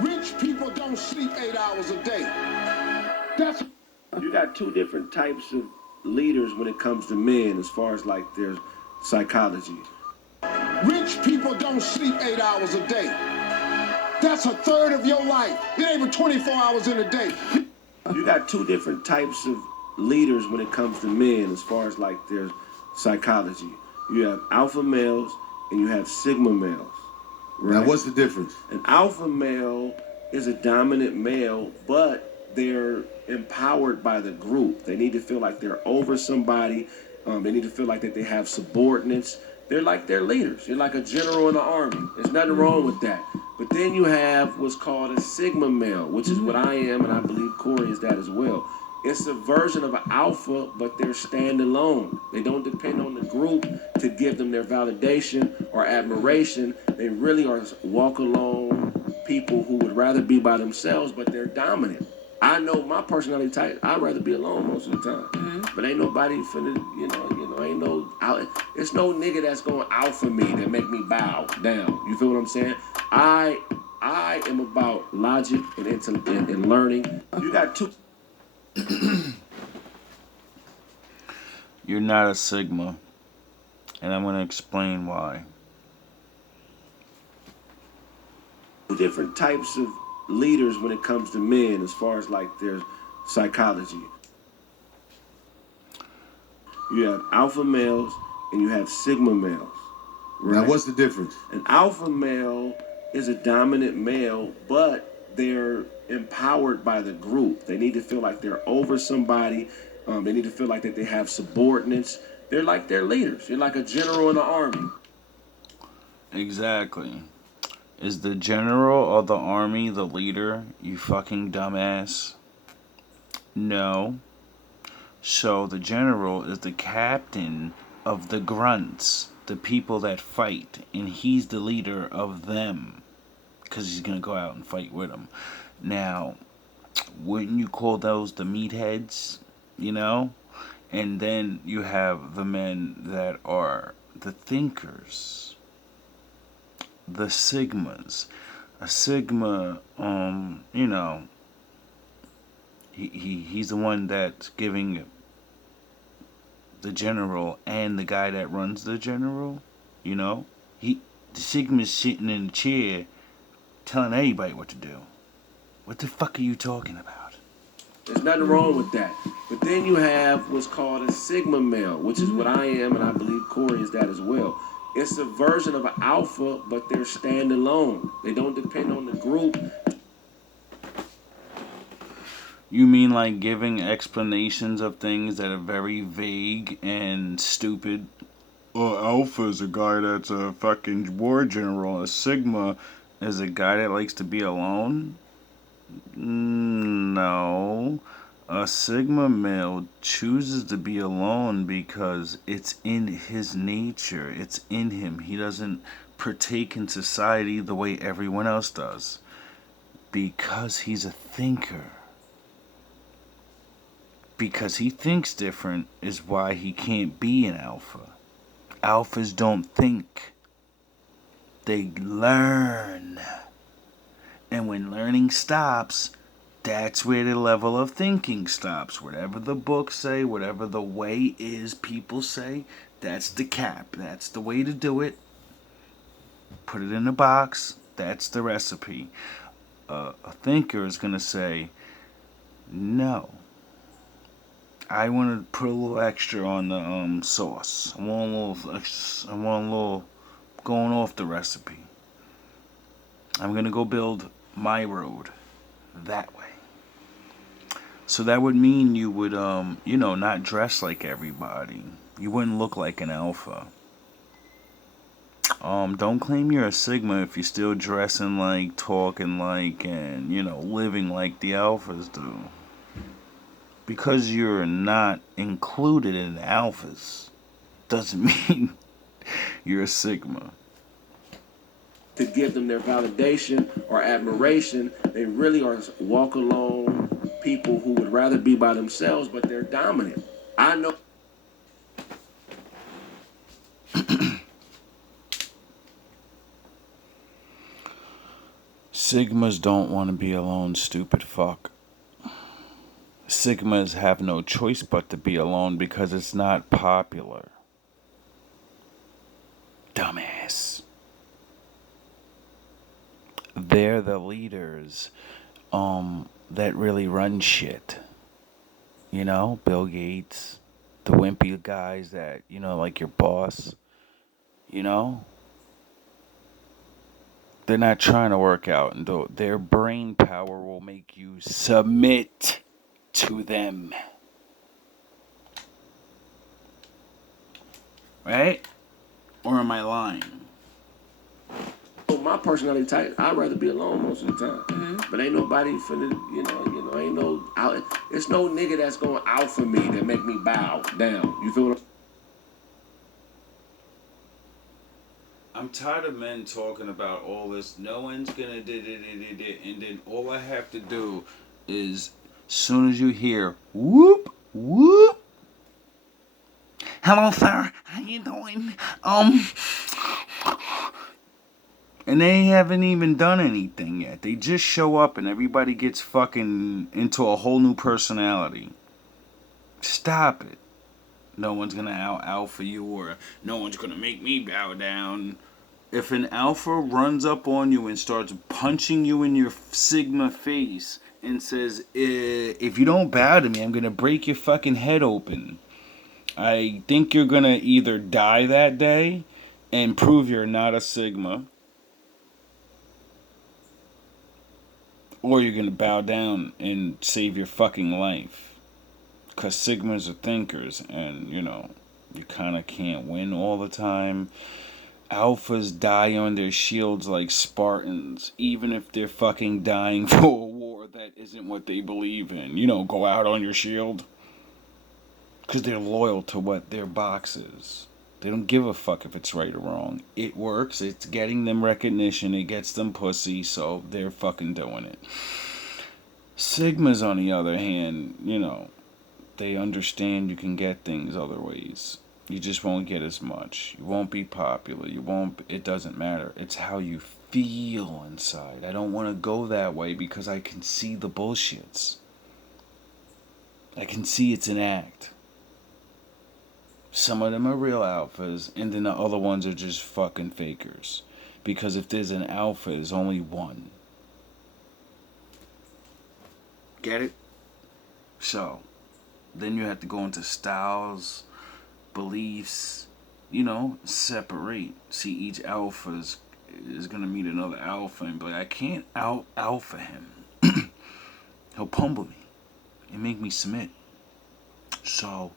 Rich people don't sleep 8 hours a day. That's You got two different types of leaders when it comes to men as far as like their psychology. Rich people don't sleep 8 hours a day. That's a third of your life. It ain't but 24 hours in a day. You got two different types of leaders when it comes to men as far as like their psychology. You have alpha males and you have sigma males. Right? Now, what's the difference? An alpha male is a dominant male, but they're empowered by the group. They need to feel like they're over somebody. They need to feel like that they have subordinates. They're like their leaders. You're like a general in the army. There's nothing wrong with that. But then you have what's called a sigma male, which is what I am, and I believe Corey is that as well. It's a version of an alpha, but they're standalone. They don't depend on the group to give them their validation or admiration. They really are walk alone people who would rather be by themselves, but they're dominant. I know my personality type. I'd rather be alone most of the time. But ain't nobody finna, ain't no out. It's no nigga that's gonna alpha me that make me bow down. You feel what I'm saying? I am about logic and learning. You got two. You're not a sigma, and I'm gonna explain why. Different types of leaders when it comes to men as far as like their psychology. You have alpha males and you have sigma males. Right? Now, what's the difference? An alpha male is a dominant male, but they're empowered by the group. They need to feel like they're over somebody. They need to feel like that they have subordinates. They're like their leaders. You're like a general in the army. Exactly. Is the general of the army the leader, you fucking dumbass? No. So the general is the captain of the grunts, the people that fight, and he's the leader of them, because he's going to go out and fight with them. Now, wouldn't you call those the meatheads, And then you have the men that are the thinkers, the sigmas. A sigma, he's the one that's giving the general and the guy that runs the general, the sigma's sitting in the chair telling anybody what to do. What the fuck are you talking about? There's nothing wrong with that. But then you have what's called a sigma male, which is what I am, and I believe Corey is that as well. It's a version of an alpha, but they're standalone. They don't depend on the group. You mean like giving explanations of things that are very vague and stupid? Alpha is a guy that's a fucking war general. A sigma is a guy that likes to be alone? No. A sigma male chooses to be alone because it's in his nature. It's in him. He doesn't partake in society the way everyone else does. Because he's a thinker. Because he thinks different is why he can't be an alpha. Alphas don't think. They learn. And when learning stops, that's where the level of thinking stops. Whatever the books say, whatever the way is people say, that's the cap. That's the way to do it. Put it in a box. That's the recipe. A thinker is going to say, no. I want to put a little extra on the sauce. I want a little going off the recipe. I'm going to go build my road that way. So that would mean you would, not dress like everybody. You wouldn't look like an alpha. Don't claim you're a sigma if you're still dressing like, talking like, and, living like the alphas do. Because you're not included in the alphas doesn't mean you're a sigma. To give them their validation or admiration, they really are walk alone people who would rather be by themselves, but they're dominant. I know. Sigmas don't want to be alone, stupid fuck. Sigmas have no choice but to be alone because it's not popular. Dumbass. They're the leaders that really run shit. You know, Bill Gates, the wimpy guys that, you know, like your boss, you know? They're not trying to work out, and their brain power will make you submit to them. Right? Or am I lying? My personality type, I'd rather be alone most of the time. Mm-hmm. But ain't nobody finna, ain't no, it's no nigga that's going out for me that make me bow down. You feel what I'm tired of men talking about all this. No one's gonna do it, and then all I have to do is, soon as you hear whoop whoop. Hello, sir. How you doing? And they haven't even done anything yet. They just show up and everybody gets fucking into a whole new personality. Stop it. No one's gonna out-alpha you, or no one's gonna make me bow down. If an alpha runs up on you and starts punching you in your Sigma face and says, if you don't bow to me, I'm gonna break your fucking head open, I think you're gonna either die that day and prove you're not a Sigma, or you're gonna bow down and save your fucking life. Because Sigmas are thinkers, and, you know, you kind of can't win all the time. Alphas die on their shields like Spartans, even if they're fucking dying for a war that isn't what they believe in. You know, go out on your shield. Because they're loyal to what their box is. They don't give a fuck if it's right or wrong. It works, it's getting them recognition, it gets them pussy, so they're fucking doing it. Sigmas, on the other hand, you know, they understand you can get things other ways. You just won't get as much. You won't be popular. It doesn't matter. It's how you feel inside. I don't want to go that way because I can see the bullshits. I can see it's an act. Some of them are real alphas, and then the other ones are just fucking fakers. Because if there's an alpha, there's only one. Get it? So, then you have to go into styles, beliefs, you know, separate. See, each alpha is going to meet another alpha and be like, I can't out-alpha him. He'll pummel me and make me submit. So,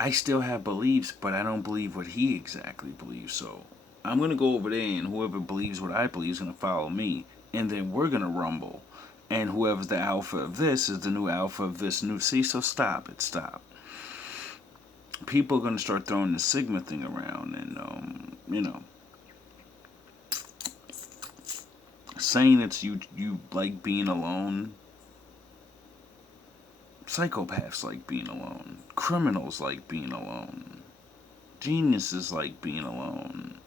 I still have beliefs, but I don't believe what he exactly believes. So, I'm going to go over there, and whoever believes what I believe is going to follow me. And then we're going to rumble. And whoever's the alpha of this is the new alpha of this new. See, so stop it. Stop. People are going to start throwing the Sigma thing around. And, you know, saying it's you like being alone. Psychopaths like being alone. Criminals like being alone. Geniuses like being alone.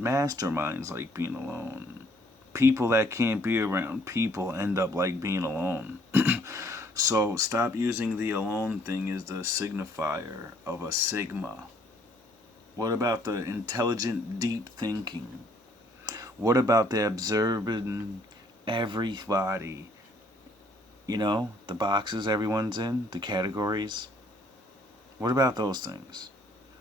Masterminds like being alone. People that can't be around people end up like being alone. So stop using the alone thing as the signifier of a Sigma. What about the intelligent, deep thinking? What about the observing everybody? You know, the boxes everyone's in, the categories. What about those things?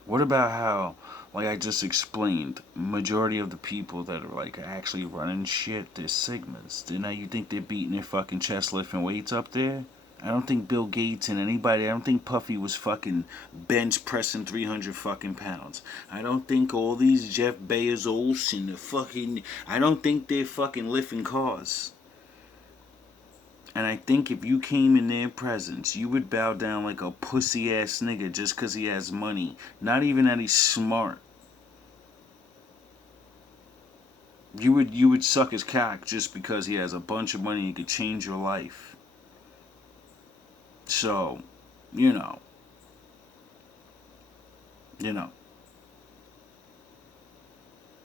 What about how, like I just explained, majority of the people that are like actually running shit, they're Sigmas. Now you think they're beating their fucking chest lifting weights up there? I don't think Bill Gates and anybody, I don't think Puffy was fucking bench pressing 300 fucking pounds. I don't think all these Jeff Bezos and the fucking, I don't think they're fucking lifting cars. And I think if you came in their presence, you would bow down like a pussy ass nigga just because he has money. Not even that he's smart. You would suck his cock just because he has a bunch of money and could change your life. So, you know.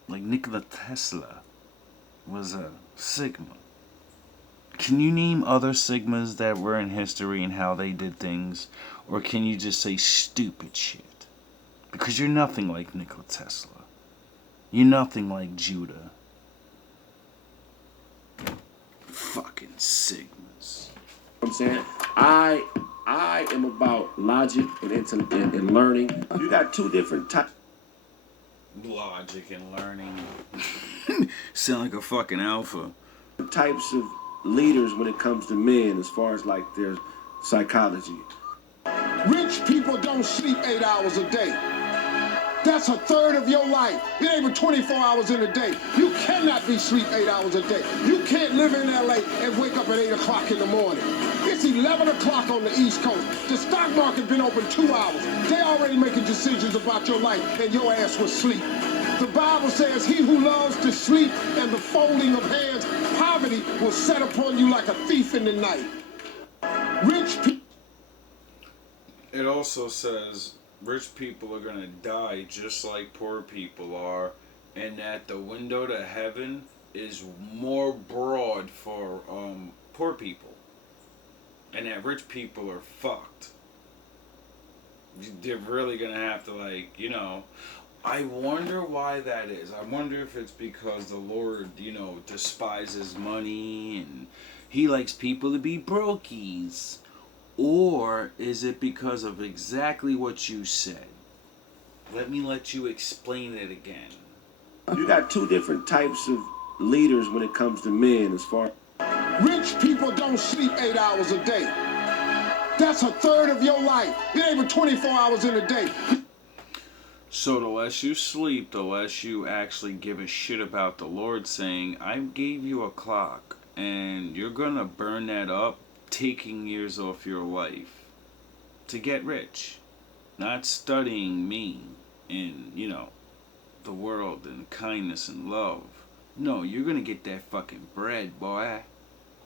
Like Nikola Tesla was a Sigma. Can you name other Sigmas that were in history and how they did things? Or can you just say stupid shit? Because you're nothing like Nikola Tesla. You're nothing like Judah. Fucking Sigmas. I'm saying I am about logic and learning. You got two different types. Logic and learning. Sound like a fucking alpha. Types of leaders when it comes to men, as far as like their psychology. Rich people don't sleep 8 hours a day. That's a third of your life. It ain't but 24 hours in a day. You cannot be sleep 8 hours a day. You can't live in LA and wake up at 8 o'clock in the morning. It's 11 o'clock on the East Coast. The stock market been open 2 hours. They already making decisions about your life and your ass was sleep. The Bible says he who loves to sleep and the folding of hands, poverty will set upon you like a thief in the night. Rich people. It also says rich people are gonna die just like poor people are, and that the window to heaven is more broad for poor people, and that rich people are fucked. They're really gonna have to, like, you know. I wonder why that is. I wonder if it's because the Lord, you know, despises money and he likes people to be brokies. Or is it because of exactly what you said? Let me let you explain it again. You got two different types of leaders when it comes to men, as far. Rich people don't sleep 8 hours a day. That's a third of your life. It ain't but 24 hours in a day. So the less you sleep, the less you actually give a shit about the Lord saying, I gave you a clock and you're gonna burn that up, taking years off your life to get rich. Not studying me in, you know, the world and kindness and love. No, you're gonna get that fucking bread, boy.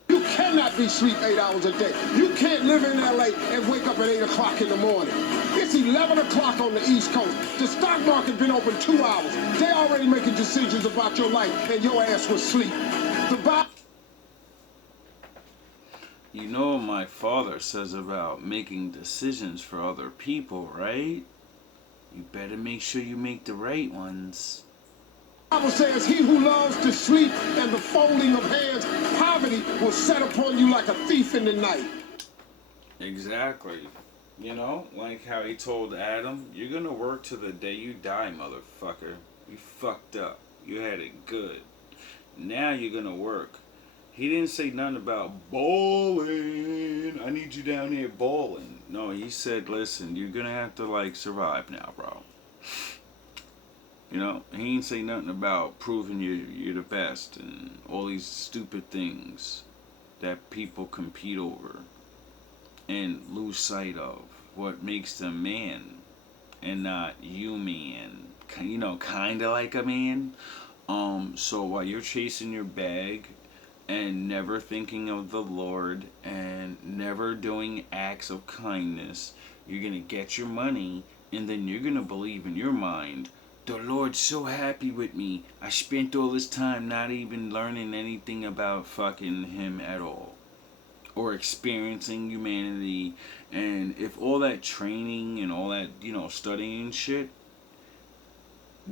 You cannot be sleep 8 hours a day. You can't live in LA and wake up at 8 o'clock in the morning. It's 11 o'clock on the East Coast. The stock market been open 2 hours. They already making decisions about your life and your ass was sleep. The Bible. You know what my father says about making decisions for other people, right? You better make sure you make the right ones. The Bible says he who loves to sleep and the folding of hands, poverty will set upon you like a thief in the night. Exactly. You know, like how he told Adam, you're gonna work till the day you die, motherfucker. You fucked up. You had it good. Now you're gonna work. He didn't say nothing about bowling. I need you down here bowling. No, he said, listen, you're gonna have to, like, survive now, bro. You know, he ain't say nothing about proving you're the best and all these stupid things that people compete over and lose sight of what makes them man and not you man. You know, kind of like a man. So while you're chasing your bag and never thinking of the Lord and never doing acts of kindness, you're gonna get your money and then you're gonna believe in your mind, the Lord's so happy with me. I spent all this time not even learning anything about fucking him at all. Or experiencing humanity. And if all that training and all that, you know, studying and shit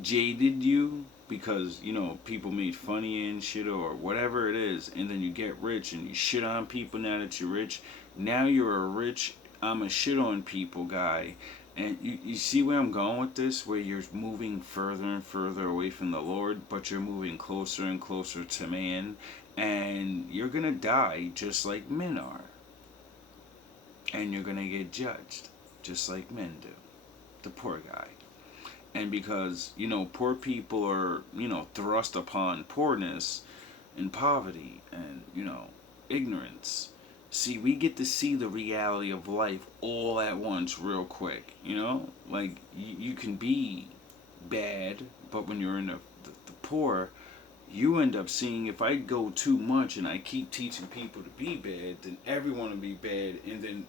jaded you because, you know, people made fun of you and shit or whatever it is, and then you get rich and you shit on people now that you're rich, now you're a rich, I'm a shit on people guy. And you see where I'm going with this? Where you're moving further and further away from the Lord, but you're moving closer and closer to man. And you're going to die just like men are. And you're going to get judged just like men do. The poor guy. And because, you know, poor people are, you know, thrust upon poorness and poverty and, you know, ignorance. See, we get to see the reality of life all at once real quick, you know? Like, you can be bad, but when you're in the poor, you end up seeing if I go too much and I keep teaching people to be bad, then everyone will be bad, and then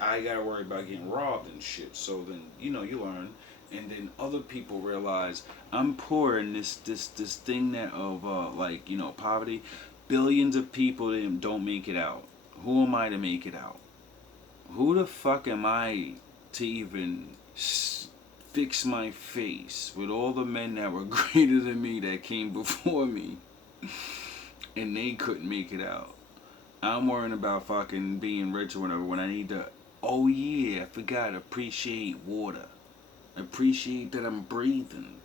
I gotta worry about getting robbed and shit. So then, you know, you learn. And then other people realize I'm poor in this thing that of like, you know, poverty. billions of people that don't make it out. Who am I to make it out? Who the fuck am I to even fix my face with all the men that were greater than me that came before me and they couldn't make it out? I'm worrying about fucking being rich or whatever when I need to. Oh yeah, I forgot. Appreciate water. Appreciate that I'm breathing.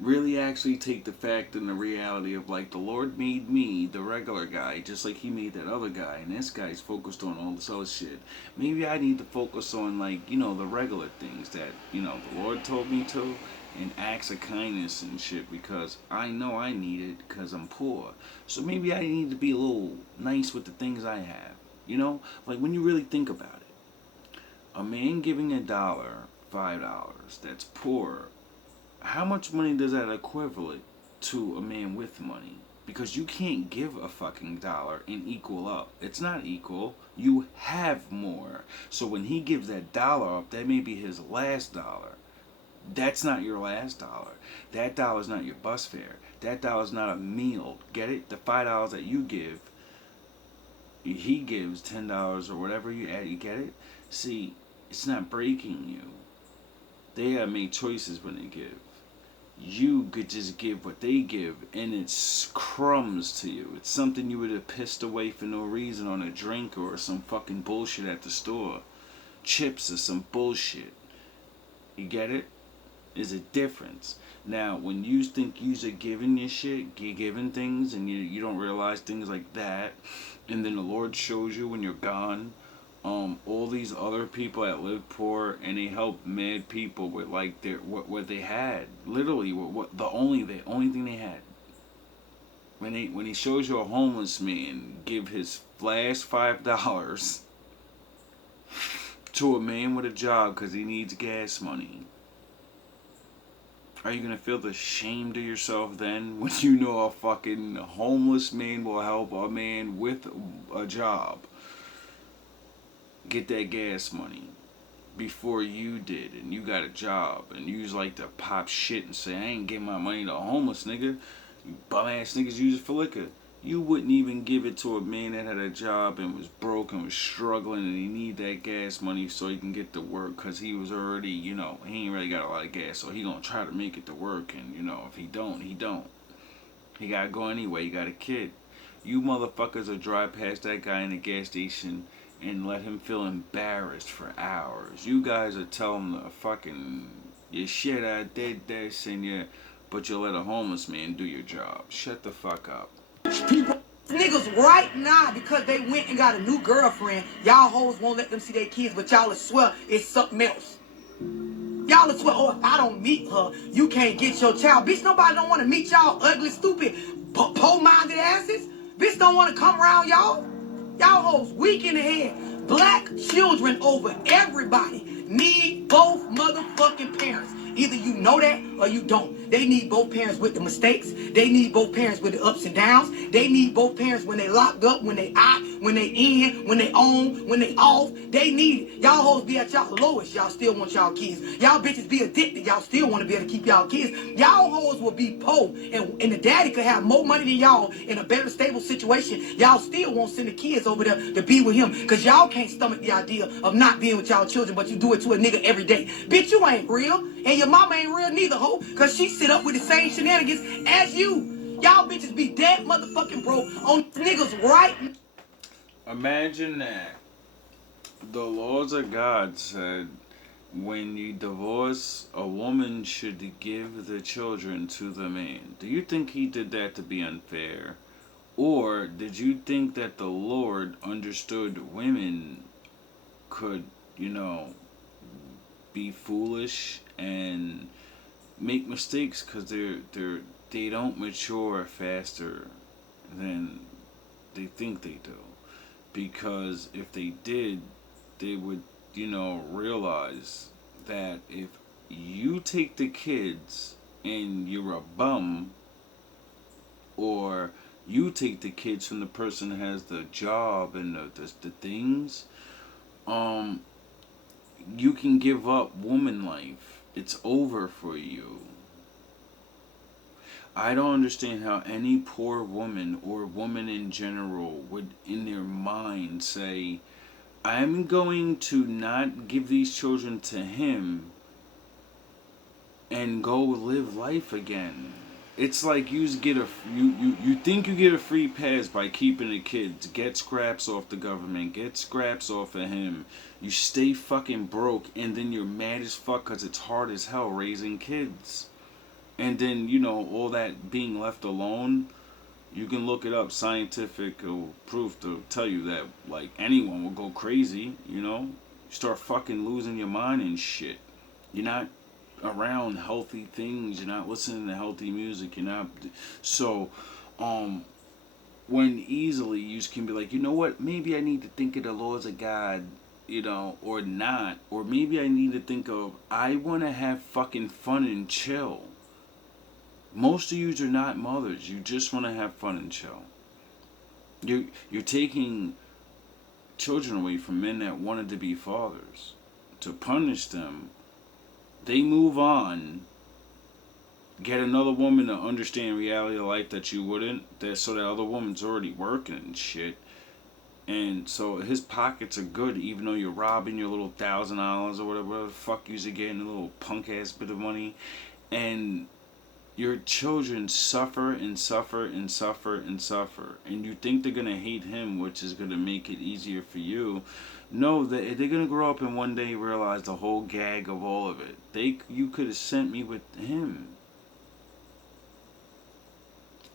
Really actually take the fact and the reality of like the Lord made me, the regular guy, just like he made that other guy, and this guy's focused on all this other shit. Maybe I need to focus on like, you know, the regular things that, you know, the Lord told me to, and acts of kindness and shit, because I know I need it because I'm poor. So maybe I need to be a little nice with the things I have. You know? Like when you really think about it. A man giving $1, $5, that's poor. How much money does that equivalent to a man with money? Because you can't give a fucking dollar and equal up. It's not equal. You have more. So when he gives that dollar up, that may be his last dollar. That's not your last dollar. That dollar's not your bus fare. That dollar's not a meal. Get it? The $5 that you give, he gives $10 or whatever you add. You get it? See, it's not breaking you. They have made choices when they give. You could just give what they give, and it's crumbs to you. It's something you would have pissed away for no reason on a drink or some fucking bullshit at the store. Chips or some bullshit. You get it? There's a difference. Now, when you think you're giving your shit, you're giving things, and you don't realize things like that, and then the Lord shows you when you're gone, all these other people that live poor, and they help mad people with like their what they had, literally what the only thing they had. When he shows you a homeless man give his last $5 to a man with a job because he needs gas money, are you gonna feel the shame to yourself then when you know a fucking homeless man will help a man with a job get that gas money before you did, and you got a job, and you just like to pop shit and say, I ain't giving my money to a homeless nigga. You bum ass niggas use it for liquor. You wouldn't even give it to a man that had a job and was broke and was struggling, and he need that gas money so he can get to work, because he was already, you know, he ain't really got a lot of gas, so he gonna try to make it to work, and you know, if he don't, he don't. He gotta go anyway. He got a kid. You motherfuckers will drive past that guy in the gas station and let him feel embarrassed for hours. You guys are telling him to fucking, you shit, I did this, and but you let a homeless man do your job. Shut the fuck up. Niggas right now, because they went and got a new girlfriend, y'all hoes won't let them see their kids, but y'all will swear it's something else. Y'all will swear, oh, if I don't meet her, you can't get your child. Bitch, nobody don't want to meet y'all ugly, stupid, po-minded asses. Bitch don't want to come around y'all. Y'all hoes weak in the head. Black children over everybody need both motherfucking parents. Either you know that or you don't. They need both parents with the mistakes. They need both parents with the ups and downs. They need both parents when they locked up, when they out, when they in, when they on, when they off. They need it. Y'all hoes be at y'all lowest. Y'all still want y'all kids. Y'all bitches be addicted. Y'all still want to be able to keep y'all kids. Y'all hoes will be poor. And the daddy could have more money than y'all in a better stable situation. Y'all still won't send the kids over there to be with him. Because y'all can't stomach the idea of not being with y'all children, but you do it to a nigga every day. Bitch, you ain't real. And your mama ain't real neither, ho. Because she sit up with the same shenanigans as you. Y'all bitches be dead motherfucking broke on niggas right. Imagine that. The laws of God said when you divorce, a woman should give the children to the man. Do you think he did that to be unfair? Or did you think that the Lord understood women could, you know, be foolish and make mistakes because they don't mature faster than they think they do? Because if they did, they would, you know, realize that if you take the kids and you're a bum, or you take the kids from the person that has the job and the things, you can give up woman life. It's over for you. I don't understand how any poor woman or woman in general would, in their mind, say, I'm going to not give these children to him and go live life again. It's like you think you get a free pass by keeping the kids. Get scraps off the government. Get scraps off of him. You stay fucking broke, and then you're mad as fuck because it's hard as hell raising kids. And then, all that being left alone, you can look it up, scientific proof to tell you that, like, anyone will go crazy, You start fucking losing your mind and shit. You're not around healthy things, you're not listening to healthy music, you're not. So, when easily you can be like, you know what, maybe I need to think of the laws of God, or not. Or maybe I need to think of, I want to have fucking fun and chill. Most of you are not mothers. You just want to have fun and chill. You're taking children away from men that wanted to be fathers. To punish them, they move on. Get another woman to understand reality of life that you wouldn't. So that other woman's already working and shit. And so his pockets are good, even though you're robbing your little $1,000 or whatever the fuck you're getting, a little punk ass bit of money. And your children suffer and suffer and suffer and suffer. And you think they're going to hate him, which is going to make it easier for you. No, they're going to grow up and one day realize the whole gag of all of it. You could have sent me with him.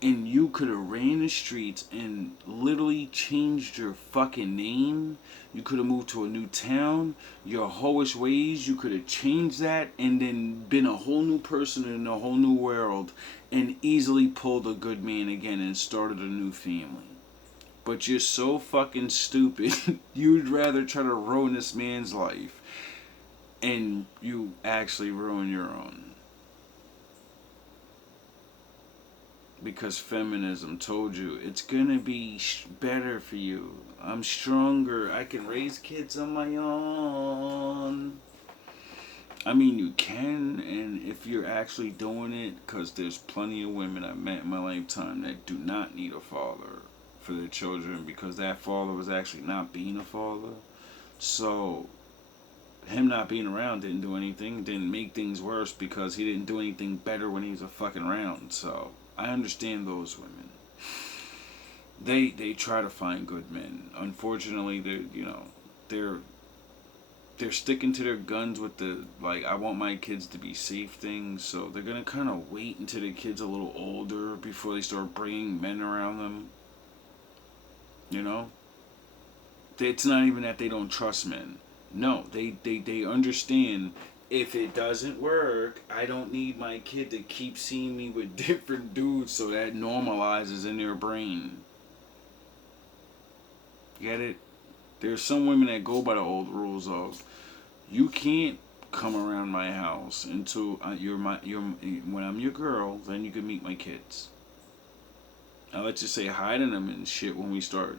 And you could have ran the streets and literally changed your fucking name. You could have moved to a new town. Your hoish ways, you could have changed that and then been a whole new person in a whole new world and easily pulled a good man again and started a new family. But you're so fucking stupid. You'd rather try to ruin this man's life and you actually ruin your own. Because feminism told you it's gonna be better for you. I'm stronger. I can raise kids on my own. I mean, you can, and if you're actually doing it, because there's plenty of women I've met in my lifetime that do not need a father for their children because that father was actually not being a father. So, him not being around didn't do anything, didn't make things worse because he didn't do anything better when he was a fucking around. So, I understand those women. They try to find good men. Unfortunately, they're sticking to their guns with the, like, I want my kids to be safe things. So they're gonna kind of wait until the kids a little older before they start bringing men around them. It's not even that they don't trust men. No, they understand. If it doesn't work, I don't need my kid to keep seeing me with different dudes, so that normalizes in their brain. Get it? There's some women that go by the old rules of, you can't come around my house until when I'm your girl, then you can meet my kids. I let you say hi to them and shit when we start,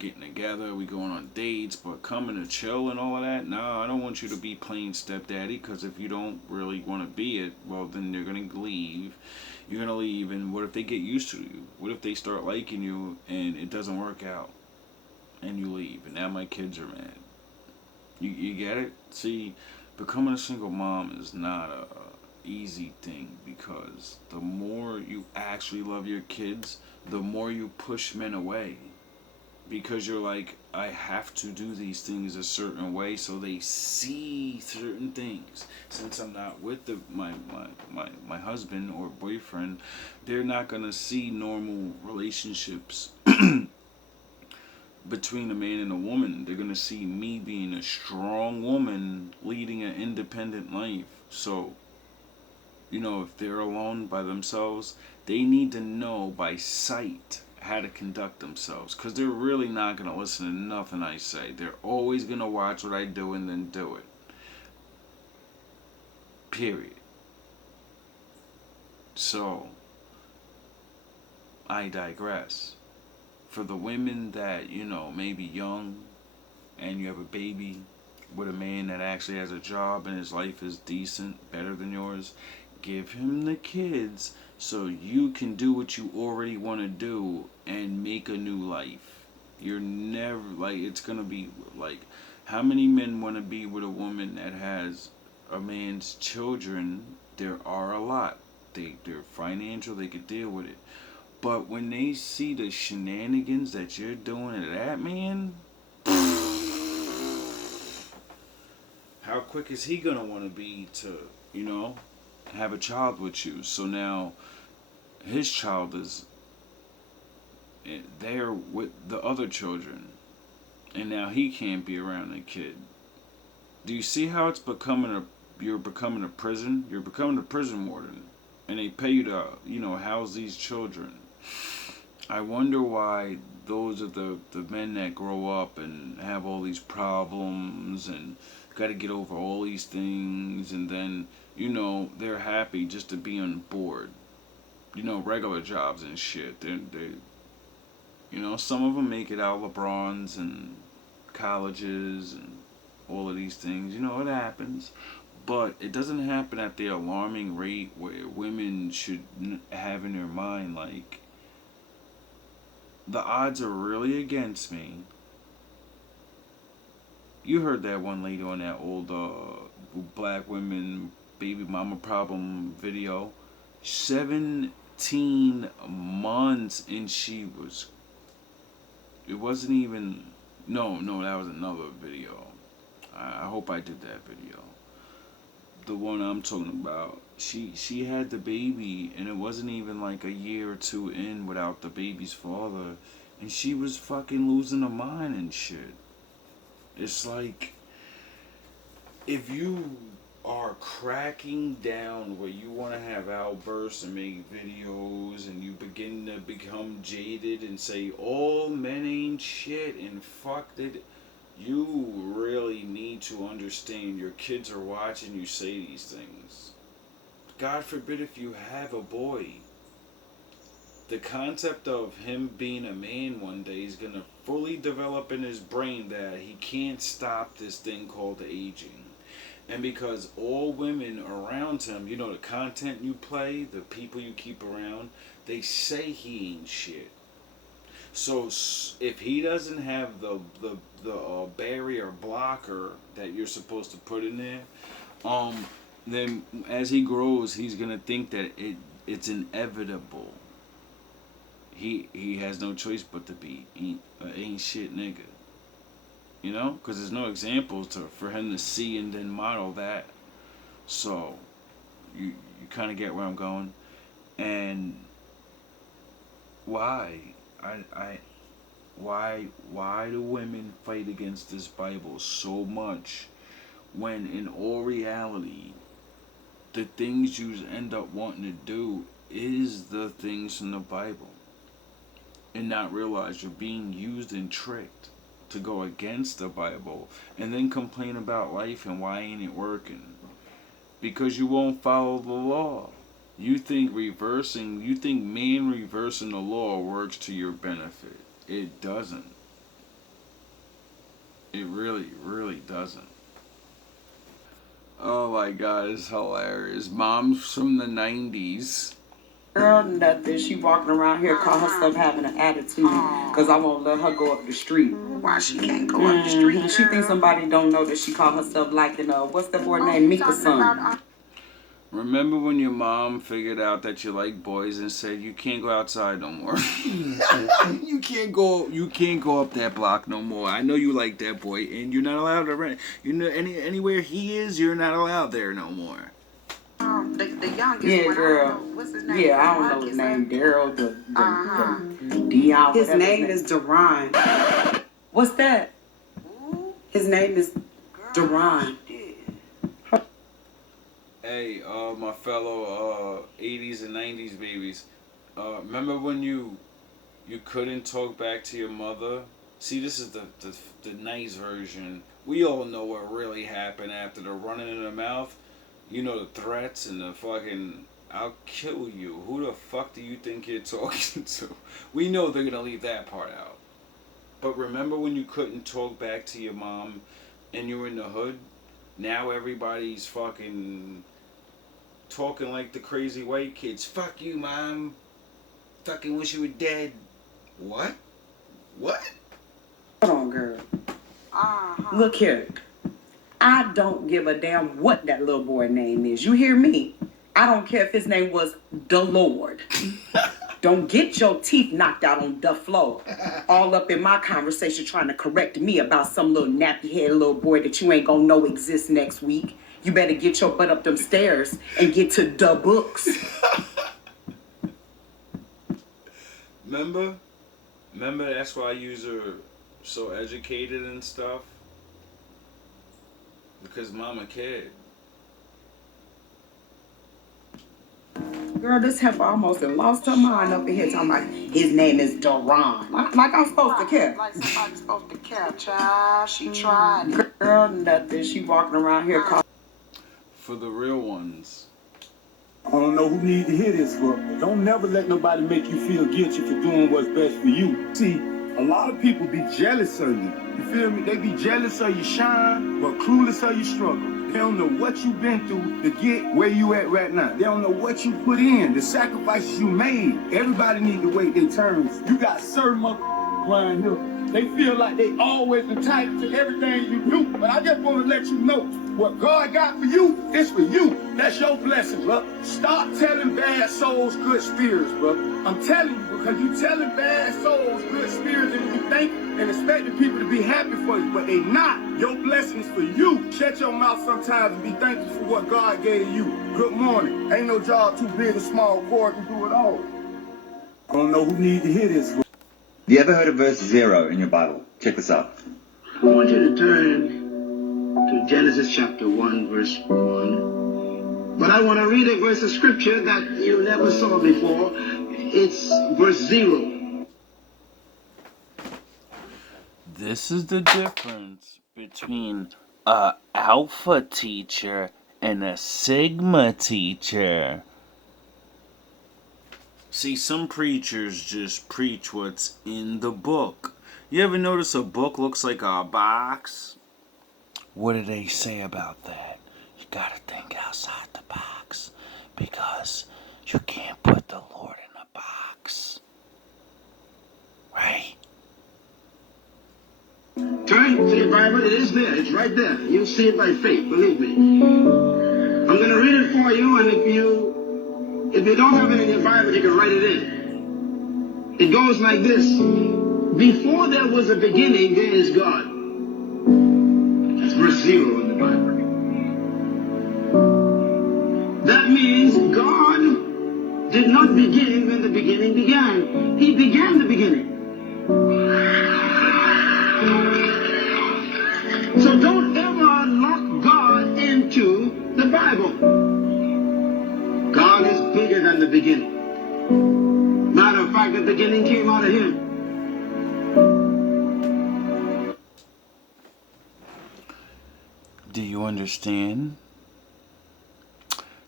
getting together, we going on dates, but coming to chill and all of that, no, I don't want you to be plain stepdaddy, because if you don't really want to be it, well, then you're going to leave. You're going to leave, and what if they get used to you? What if they start liking you and it doesn't work out? And you leave, and now my kids are mad. You get it? See, becoming a single mom is not a easy thing, because the more you actually love your kids, the more you push men away, because you're like, I have to do these things a certain way so they see certain things. Since I'm not with my husband or boyfriend, they're not gonna see normal relationships between a man and a woman. They're gonna see me being a strong woman leading an independent life. So if they're alone by themselves, they need to know by sight how to conduct themselves, because they're really not going to listen to nothing I say. They're always going to watch what I do and then do it. Period. So, I digress. For the women that, may be young and you have a baby with a man that actually has a job and his life is decent, better than yours, give him the kids so you can do what you already want to do and make a new life. You're never, like, it's gonna be like, how many men want to be with a woman that has a man's children? There are a lot. They're financial, they could deal with it. But when they see the shenanigans that you're doing to that man, how quick is he gonna want to be to, have a child with you? So now his child is there with the other children, and now he can't be around the kid. Do you see how it's you're becoming a prison? You're becoming a prison warden, and they pay you to, house these children. I wonder why those are the men that grow up and have all these problems and got to get over all these things, and then, they're happy just to be on board. Regular jobs and shit. They some of them make it out LeBrons and colleges and all of these things. It happens. But it doesn't happen at the alarming rate where women should have in their mind, like, the odds are really against me. You heard that one lady on that old black women baby mama problem video. 17 months, and it wasn't even, no, that was another video. I hope I did that video. The one I'm talking about, she had the baby, and it wasn't even like a year or two in without the baby's father, and she was fucking losing her mind and shit. It's like, if you are cracking down where you want to have outbursts and make videos, and you begin to become jaded and say all men ain't shit and fucked it, you really need to understand your kids are watching you say these things. God forbid if you have a boy. The concept of him being a man one day is going to fully develop in his brain that he can't stop this thing called aging. And because all women around him, the content you play, the people you keep around, they say he ain't shit. So if he doesn't have the barrier blocker that you're supposed to put in there, then as he grows, he's gonna think that it's inevitable. He has no choice but to be ain't shit nigga. Because there's no examples for him to see and then model that. So you kind of get where I'm going. And why? Why do women fight against this Bible so much when in all reality the things you end up wanting to do is the things from the Bible, and not realize you're being used and tricked to go against the Bible and then complain about life and why ain't it working? Because you won't follow the law. You think man reversing the law works to your benefit. It doesn't. It really, really doesn't. Oh my God, it's hilarious. Mom's from the 90s. Girl, nothing. She walking around here, call herself having an attitude because I won't let her go up the street. Why she can't go up the street? She thinks somebody don't know that she call herself liking, what's that boy named Mika's son? Remember when your mom figured out that you like boys and said you can't go outside no more? You can't go up that block no more. I know you like that boy, and you're not allowed to rent. Anywhere he is, you're not allowed there no more. The youngest Yeah, one, girl. I don't know. What's his name? Yeah, I don't know his name. Daryl, the Dion. His name is Duran. What's that? His name is Duran. Hey, my fellow 80s and 90s babies. Remember when you couldn't talk back to your mother? See, this is the nice version. We all know what really happened after the running in the mouth. The threats and the fucking, I'll kill you. Who the fuck do you think you're talking to? We know they're gonna leave that part out. But remember when you couldn't talk back to your mom and you were in the hood? Now everybody's fucking talking like the crazy white kids. Fuck you, mom. Fucking wish you were dead. What? What? Hold on, girl. Look here. I don't give a damn what that little boy name is. You hear me? I don't care if his name was the Lord. Don't get your teeth knocked out on the floor. All up in my conversation trying to correct me about some little nappy-headed little boy that you ain't gonna know exists next week. You better get your butt up them stairs and get to the books. Remember? That's why you are so educated and stuff? Because mama cared. Girl, this heifer almost done lost her mind up in here talking about his name is Duran. Like I'm supposed to care. Like somebody's supposed to care, child. She tried. Girl, nothing. She walking around here calling. For the real ones. I don't know who need to hear this, but don't never let nobody make you feel guilty for doing what's best for you. See, a lot of people be jealous of you. You feel me? They be jealous of your shine, but clueless of your struggle. They don't know what you've been through to get where you at right now. They don't know what you put in, the sacrifices you made. Everybody need to wait their turns. You got certain motherfuckers around here. They feel like they always entitled to everything you do. But I just want to let you know, what God got for you is for you. That's your blessing, bro. Stop telling bad souls good spirits, bro. I'm telling you, because you telling bad souls good spirits and you think and expecting people to be happy for you, but they not. Your blessing is for you. Shut your mouth sometimes and be thankful for what God gave you. Good morning. Ain't no job too big or small. God can do it all. I don't know who need to hear this, bro. Have you ever heard of verse 0 in your Bible? Check this out. I want you to turn to Genesis chapter 1, verse 1. But I want to read a verse of scripture that you never saw before. It's verse 0. This is the difference between a alpha teacher and a sigma teacher. See, some preachers just preach what's in the book. You ever notice a book looks like a box? What do they say about that? You gotta think outside the box, because you can't put the Lord in a box. Right? Turn to your Bible. It is there. It's right there. You'll see it by faith. Believe me. I'm going to read it for you, and if you don't have it in your Bible, you can write it in. It goes like this. Before there was a beginning, there is God. That's verse 0 in the Bible. That means God did not begin when the beginning began. He began the beginning. So don't ever lock God into the Bible. God is bigger than the beginning. Matter of fact, the beginning came out of Him. Do you understand?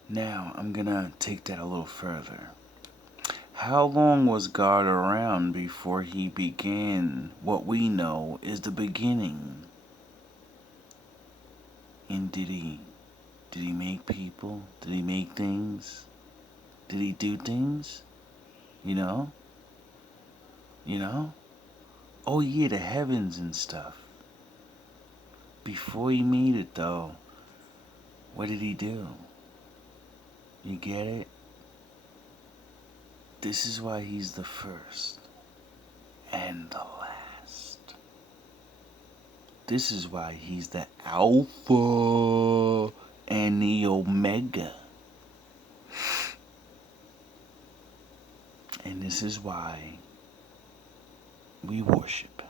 Now, I'm gonna take that a little further. How long was God around before He began what we know is the beginning? And did he make people? Did He make things? Did He do things? You know? Oh yeah, the heavens and stuff. Before He made it though, what did He do? You get it? This is why He's the first and the last. This is why He's the Alpha and the Omega. And this is why we worship Him.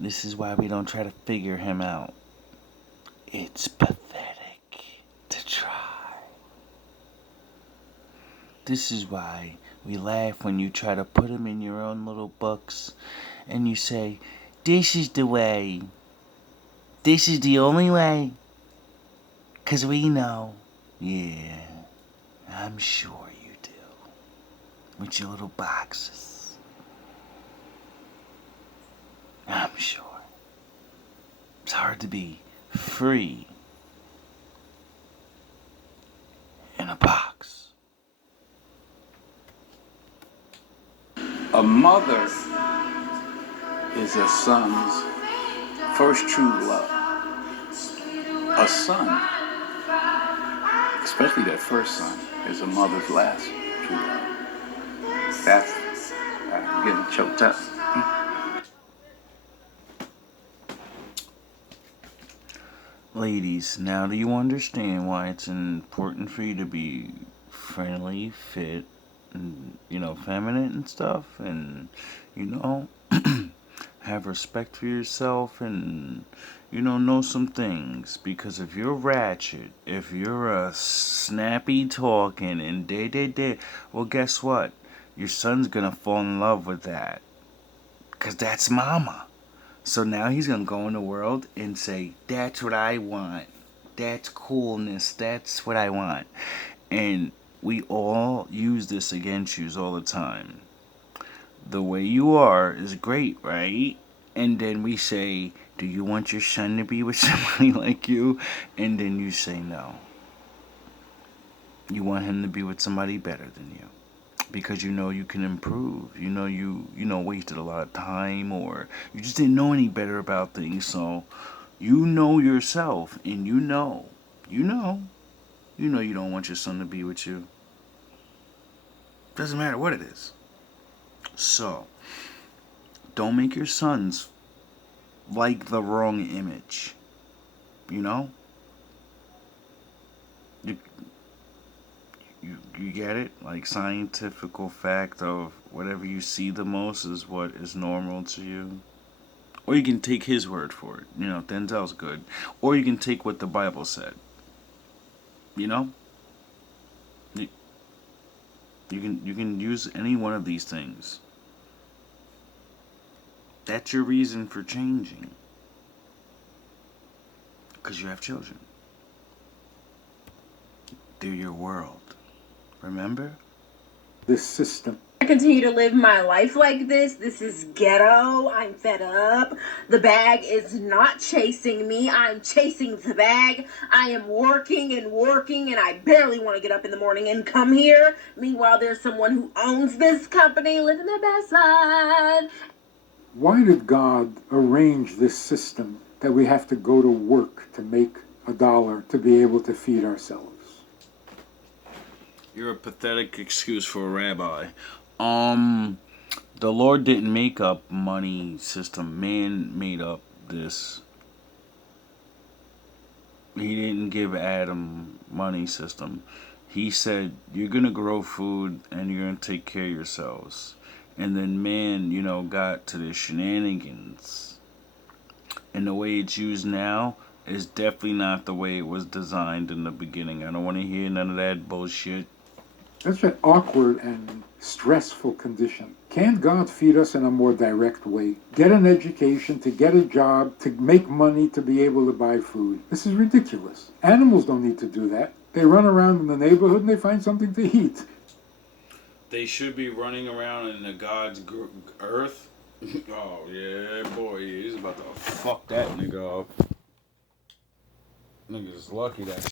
This is why we don't try to figure Him out. It's pathetic to try. This is why we laugh when you try to put Him in your own little books and you say, this is the way. This is the only way. 'Cause we know. Yeah, I'm sure you do. With your little boxes. I'm sure. It's hard to be free A mother is a son's first true love. A son, especially that first son, is a mother's last true love. That's, I'm getting choked up. Ladies, now do you understand why it's important for you to be friendly, fit, and, feminine and stuff? And, have respect for yourself and, know some things. Because if you're ratchet, if you're a snappy talking and day, well, guess what? Your son's gonna fall in love with that. Because that's mama. So now he's going to go in the world and say, that's what I want. That's coolness. That's what I want. And we all use this against you all the time. The way you are is great, right? And then we say, do you want your son to be with somebody like you? And then you say no. You want him to be with somebody better than you. Because you can improve. You wasted a lot of time, or you just didn't know any better about things. So you know yourself, and you know you don't want your son to be with you. Doesn't matter what it is. So don't make your sons like the wrong image. You get it? Like, scientifical fact of whatever you see the most is what is normal to you. Or you can take his word for it. Denzel's good. Or you can take what the Bible said. You can use any one of these things. That's your reason for changing. Because you have children. They're your world. Remember? This system. I continue to live my life like this. This is ghetto. I'm fed up. The bag is not chasing me. I'm chasing the bag. I am working, and I barely want to get up in the morning and come here. Meanwhile, there's someone who owns this company living their best life. Why did God arrange this system that we have to go to work to make $1 to be able to feed ourselves? You're a pathetic excuse for a rabbi. The Lord didn't make up money system. Man made up this. He didn't give Adam money system. He said, you're going to grow food and you're going to take care of yourselves. And then man, got to the shenanigans. And the way it's used now is definitely not the way it was designed in the beginning. I don't want to hear none of that bullshit. That's an awkward and stressful condition. Can't God feed us in a more direct way? Get an education, to get a job, to make money, to be able to buy food. This is ridiculous. Animals don't need to do that. They run around in the neighborhood and they find something to eat. They should be running around in the God's earth. Oh, yeah, boy. He's about to fuck that nigga up. Nigga's lucky that